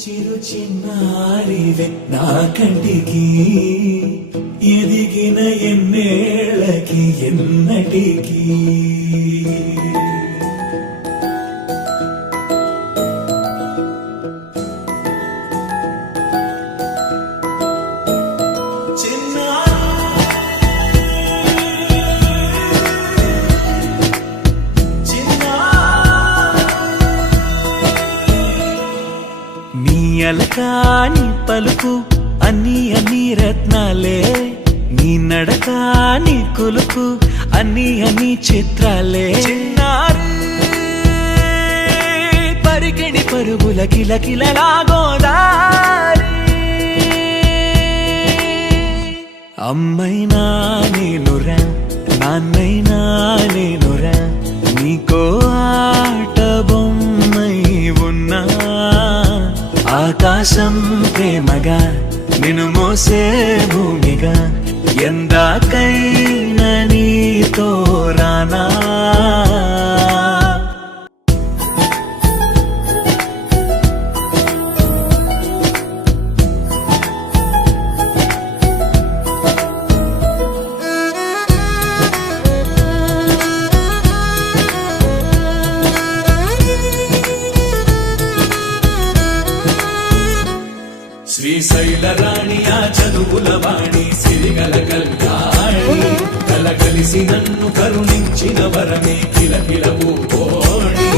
చిరు చిన్నారివే నా కంటికి ఎదిగిన ఎన్నేళ్ళకి ఎన్నటికి అలకాని పలుకు అన్ని అన్ని రత్నాలే నీ నడకాని కొలుకు అన్ని అన్ని చిత్రాలే పరికిణి పరుగుల కిలకిలలాగోదారి అమ్మైనా నేనురా నాన్నైనా నేనురా నీకో ఆట బొమ్మై ఉన్నా ఆకాశం ప్రేమగా నిన్ను మోసే భూమిగా ఎందాకైనా నీతో రానా శ్రీశైల రాణి ఆ చదువుల వాణి సిరిగల కల్యాణి కలగలిసి నన్ను కరుణించిన వరమే కిలకిల ఓణి